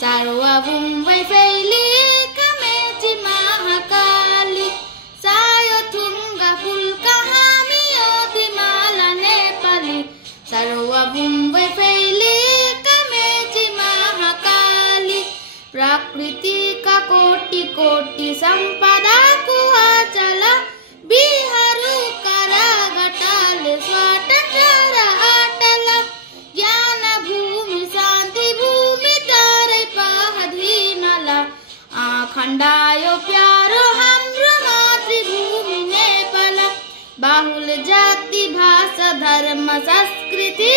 सार्वभौम भई फैलिएका मेची महाकाली सायो थुङ्गा फुलका हामी दिमाला नेपाली सार्वभौम भई फैलिएका मेची महाकाली प्रकृतिका कोटि कोटि सम्पदाको अचल बिहारका रागटाले स्वतन्त्र र अटल ज्ञान भूमि शान्ति भूमि तराई पहाड हिमाल खण्डायो प्यारो हाम्रो मातृभूमि नेपाल बाहुल जाति भाषा धर्म संस्कृति